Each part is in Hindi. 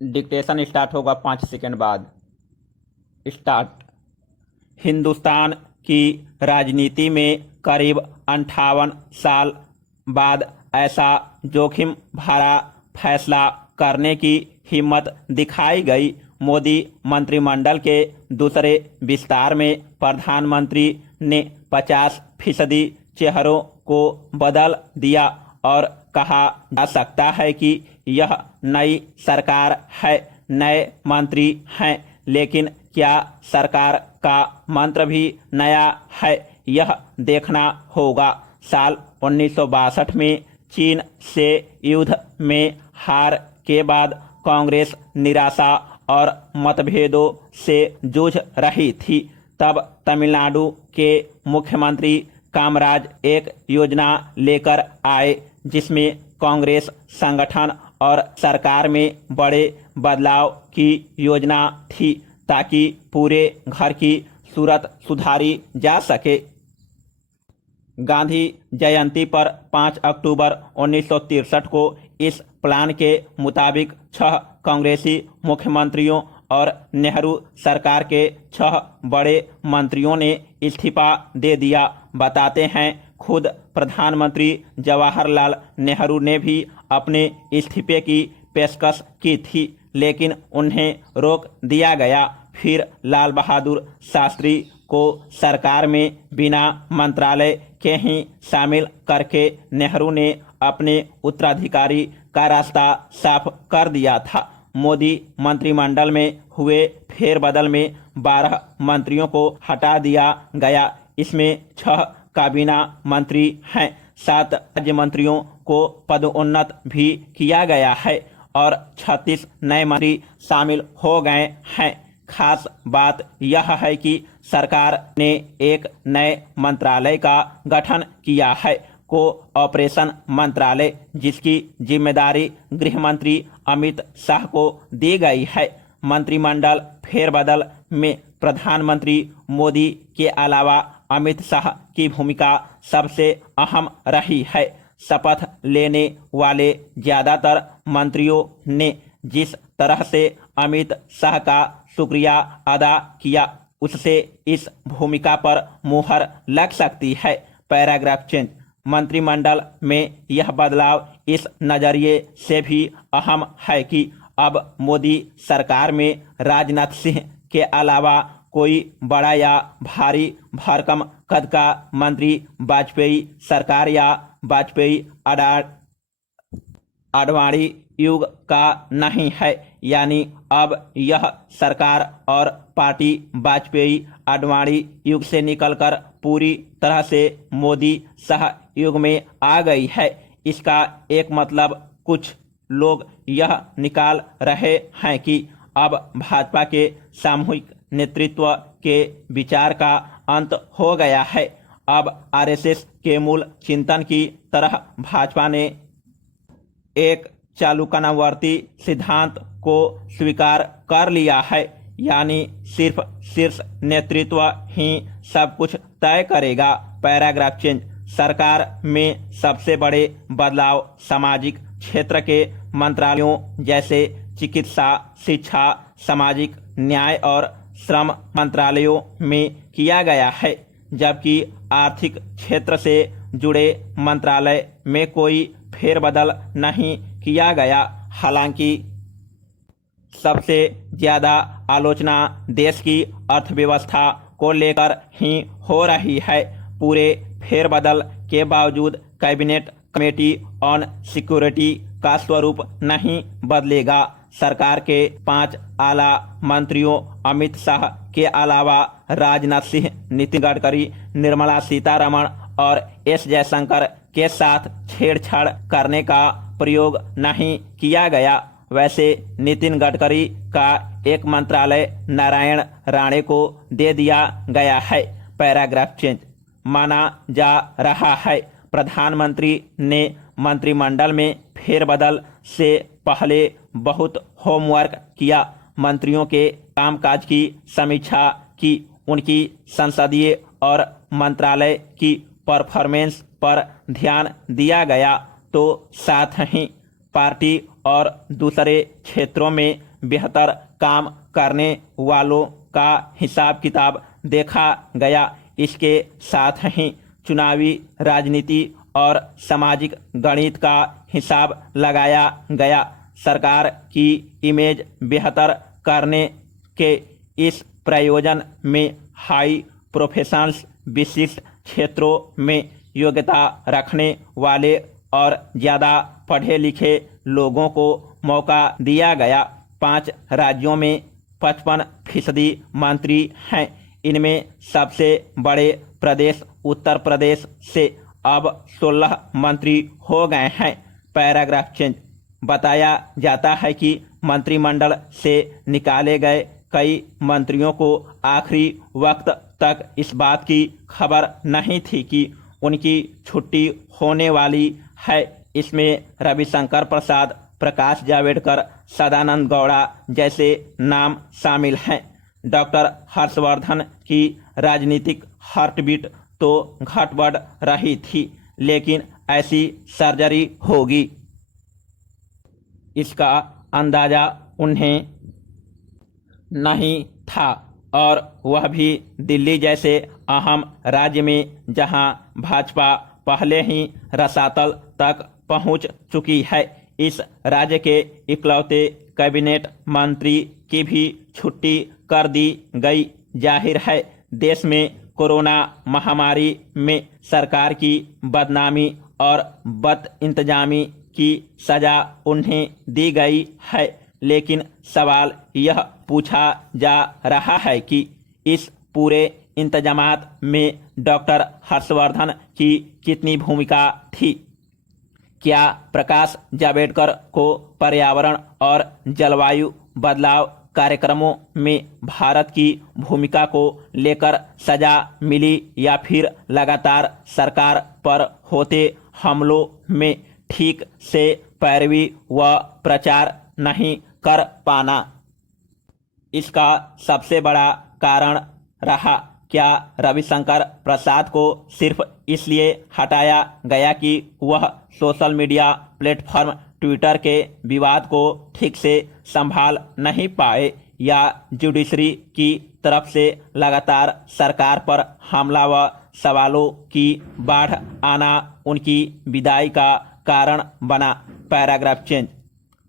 डिक्टेशन स्टार्ट होगा 5 सेकंड बाद। स्टार्ट। हिंदुस्तान की राजनीति में करीब 58 साल बाद ऐसा जोखिम भरा फैसला करने की हिम्मत दिखाई गई। मोदी मंत्रिमंडल के दूसरे विस्तार में प्रधानमंत्री ने 50% चेहरों को बदल दिया और कहा जा सकता है कि यह नई सरकार है, नए मंत्री हैं, लेकिन क्या सरकार का मंत्र भी नया है, यह देखना होगा। साल 1962 में चीन से युद्ध में हार के बाद कांग्रेस निराशा और मतभेदों से जूझ रही थी। तब तमिलनाडु के मुख्यमंत्री कामराज एक योजना लेकर आए जिसमें कांग्रेस संगठन और सरकार में बड़े बदलाव की योजना थी ताकि पूरे घर की सूरत सुधारी जा सके। गांधी जयंती पर 5 अक्टूबर 1963 को इस प्लान के मुताबिक 6 कांग्रेसी मुख्यमंत्रियों और नेहरू सरकार के 6 बड़े मंत्रियों ने इस्तीफा दे दिया। बताते हैं खुद प्रधानमंत्री जवाहरलाल नेहरू ने भी अपने इस्तीफे की पेशकश की थी, लेकिन उन्हें रोक दिया गया। फिर लाल बहादुर शास्त्री को सरकार में बिना मंत्रालय के ही शामिल करके नेहरू ने अपने उत्तराधिकारी का रास्ता साफ कर दिया था। मोदी मंत्रिमंडल में हुए फेरबदल में 12 मंत्रियों को हटा दिया गया। इसमें 6 काबीना मंत्री हैं। 7 राज्य मंत्रियों को पदोन्नत भी किया गया है और 36 नए मंत्री शामिल हो गए हैं। खास बात यह है कि सरकार ने एक नए मंत्रालय का गठन किया है, कोऑपरेशन मंत्रालय, जिसकी जिम्मेदारी गृह मंत्री अमित शाह को दी गई है। मंत्रिमंडल फेरबदल में प्रधानमंत्री मोदी के अलावा अमित शाह की भूमिका सबसे अहम रही है। शपथ लेने वाले ज्यादातर मंत्रियों ने जिस तरह से अमित शाह का शुक्रिया अदा किया, उससे इस भूमिका पर मुहर लग सकती है। Paragraph change. मंत्रिमंडल में यह बदलाव इस नजरिए से भी अहम है कि अब मोदी सरकार में राजनाथ सिंह के अलावा कोई बड़ा या भारी भरकम कद का मंत्री वाजपेयी सरकार या वाजपेयी आडवाणी युग का नहीं है। यानी अब यह सरकार और पार्टी वाजपेयी आडवाणी युग से निकलकर पूरी तरह से मोदी शाह युग में आ गई है। इसका एक मतलब कुछ लोग यह निकाल रहे हैं कि अब भाजपा के सामूहिक नेतृत्व के विचार का अंत हो गया है। अब आरएसएस के मूल चिंतन की तरह भाजपा ने एक चालुकनावर्ती सिद्धांत को स्वीकार कर लिया है, यानी सिर्फ शीर्ष नेतृत्व ही सब कुछ तय करेगा। Paragraph change. सरकार में सबसे बड़े बदलाव सामाजिक क्षेत्र के मंत्रालयों जैसे चिकित्सा, शिक्षा, सामाजिक न्याय और श्रम मंत्रालयों में किया गया है, जबकि आर्थिक क्षेत्र से जुड़े मंत्रालय में कोई फेरबदल नहीं किया गया। हालांकि सबसे ज्यादा आलोचना देश की अर्थव्यवस्था को लेकर ही हो रही है। पूरे फेरबदल के बावजूद कैबिनेट कमेटी ऑन सिक्योरिटी का स्वरूप नहीं बदलेगा। सरकार के 5 आला मंत्रियों अमित शाह के अलावा राजनाथ सिंह, नितिन गडकरी, निर्मला सीतारमण और एस जयशंकर के साथ छेड़छाड़ करने का प्रयोग नहीं किया गया। वैसे नितिन गडकरी का एक मंत्रालय नारायण राणे को दे दिया गया है। Paragraph change. माना जा रहा है प्रधानमंत्री ने मंत्रिमंडल में फेरबदल से पहले बहुत होमवर्क किया। मंत्रियों के कामकाज की समीक्षा की, उनकी संसदीय और मंत्रालय की परफॉर्मेंस पर ध्यान दिया गया, तो साथ ही पार्टी और दूसरे क्षेत्रों में बेहतर काम करने वालों का हिसाब किताब देखा गया। इसके साथ ही चुनावी राजनीति और सामाजिक गणित का हिसाब लगाया गया। सरकार की इमेज बेहतर करने के इस प्रयोजन में हाई प्रोफेशनल्स, विशिष्ट क्षेत्रों में योग्यता रखने वाले और ज़्यादा पढ़े लिखे लोगों को मौका दिया गया। 5 राज्यों में 55% मंत्री हैं। इनमें सबसे बड़े प्रदेश उत्तर प्रदेश से अब 16 मंत्री हो गए हैं। Paragraph change. बताया जाता है कि मंत्रिमंडल से निकाले गए कई मंत्रियों को आखिरी वक्त तक इस बात की खबर नहीं थी कि उनकी छुट्टी होने वाली है। इसमें रविशंकर प्रसाद, प्रकाश जावड़ेकर, सदानंद गौड़ा जैसे नाम शामिल हैं। डॉक्टर हर्षवर्धन की राजनीतिक हार्टबीट तो घट बढ़ रही थी, लेकिन ऐसी सर्जरी होगी इसका अंदाजा उन्हें नहीं था, और वह भी दिल्ली जैसे अहम राज्य में जहां भाजपा पहले ही रसातल तक पहुंच चुकी है। इस राज्य के इकलौते कैबिनेट मंत्री की भी छुट्टी कर दी गई। जाहिर है देश में कोरोना महामारी में सरकार की बदनामी और बदइंतजामी की सजा उन्हें दी गई है, लेकिन सवाल यह पूछा जा रहा है कि इस पूरे इंतजामात में डॉक्टर हर्षवर्धन की कितनी भूमिका थी। क्या प्रकाश जावड़ेकर को पर्यावरण और जलवायु बदलाव कार्यक्रमों में भारत की भूमिका को लेकर सजा मिली, या फिर लगातार सरकार पर होते हमलों में ठीक से पैरवी व प्रचार नहीं कर पाना इसका सबसे बड़ा कारण रहा? क्या रविशंकर प्रसाद को सिर्फ इसलिए हटाया गया कि वह सोशल मीडिया प्लेटफॉर्म ट्विटर के विवाद को ठीक से संभाल नहीं पाए, या जुडिशरी की तरफ से लगातार सरकार पर हमला व सवालों की बाढ़ आना उनकी विदाई का कारण बना? Paragraph change.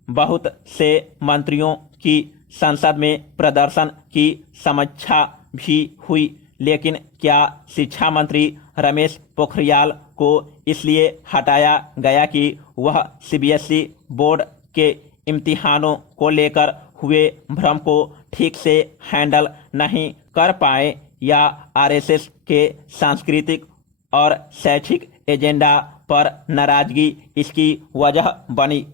बहुत से मंत्रियों की संसद में प्रदर्शन की समीक्षा भी हुई, लेकिन क्या शिक्षा मंत्री रमेश पोखरियाल को इसलिए हटाया गया कि वह सीबीएसई बोर्ड के इम्तिहानों को लेकर हुए भ्रम को ठीक से हैंडल नहीं कर पाए, या आरएसएस के सांस्कृतिक और शैक्षिक एजेंडा पर नाराजगी इसकी वजह बनी?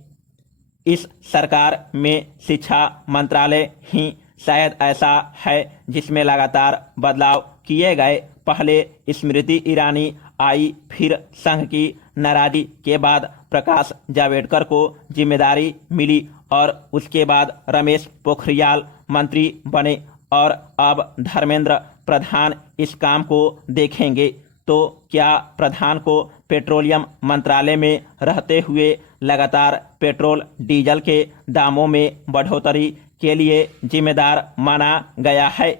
इस सरकार में शिक्षा मंत्रालय ही शायद ऐसा है जिसमें लगातार बदलाव किए गए। पहले स्मृति ईरानी आई, फिर संघ की नाराजगी के बाद प्रकाश जावड़ेकर को जिम्मेदारी मिली और उसके बाद रमेश पोखरियाल मंत्री बने, और अब धर्मेंद्र प्रधान इस काम को देखेंगे। तो क्या प्रधान को पेट्रोलियम मंत्रालय में रहते हुए लगातार पेट्रोल डीजल के दामों में बढ़ोतरी के लिए जिम्मेदार माना गया है?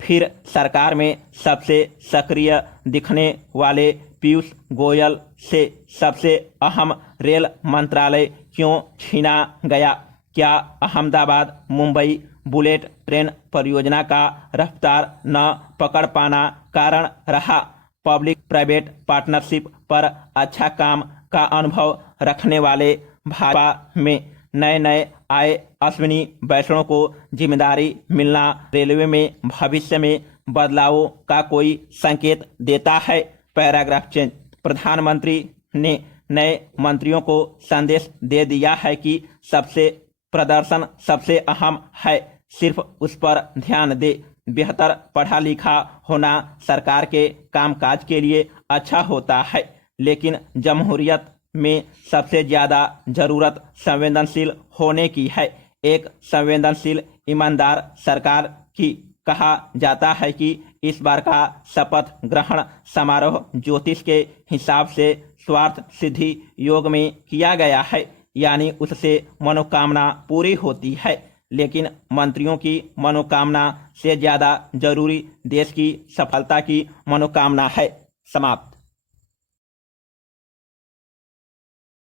फिर सरकार में सबसे सक्रिय दिखने वाले पीयूष गोयल से सबसे अहम रेल मंत्रालय क्यों छीना गया? क्या अहमदाबाद मुंबई बुलेट ट्रेन परियोजना का रफ्तार न पकड़ पाना कारण रहा? पब्लिक प्राइवेट पार्टनरशिप पर अच्छा काम का अनुभव रखने वाले भाजपा में नए आए अश्विनी वैष्णव को जिम्मेदारी मिलना रेलवे में भविष्य में बदलावों का कोई संकेत देता है? Paragraph change. प्रधानमंत्री ने नए मंत्रियों को संदेश दे दिया है कि सबसे प्रदर्शन सबसे अहम है, सिर्फ उस पर ध्यान दे। बेहतर पढ़ा लिखा होना सरकार के कामकाज के लिए अच्छा होता है, लेकिन जमहूरियत में सबसे ज़्यादा ज़रूरत संवेदनशील होने की है। एक संवेदनशील ईमानदार सरकार की कहा जाता है कि इस बार का शपथ ग्रहण समारोह ज्योतिष के हिसाब से स्वार्थ सिद्धि योग में किया गया है, यानी उससे मनोकामना पूरी होती है। लेकिन मंत्रियों की मनोकामना से ज़्यादा जरूरी देश की सफलता की मनोकामना है। समाप्त।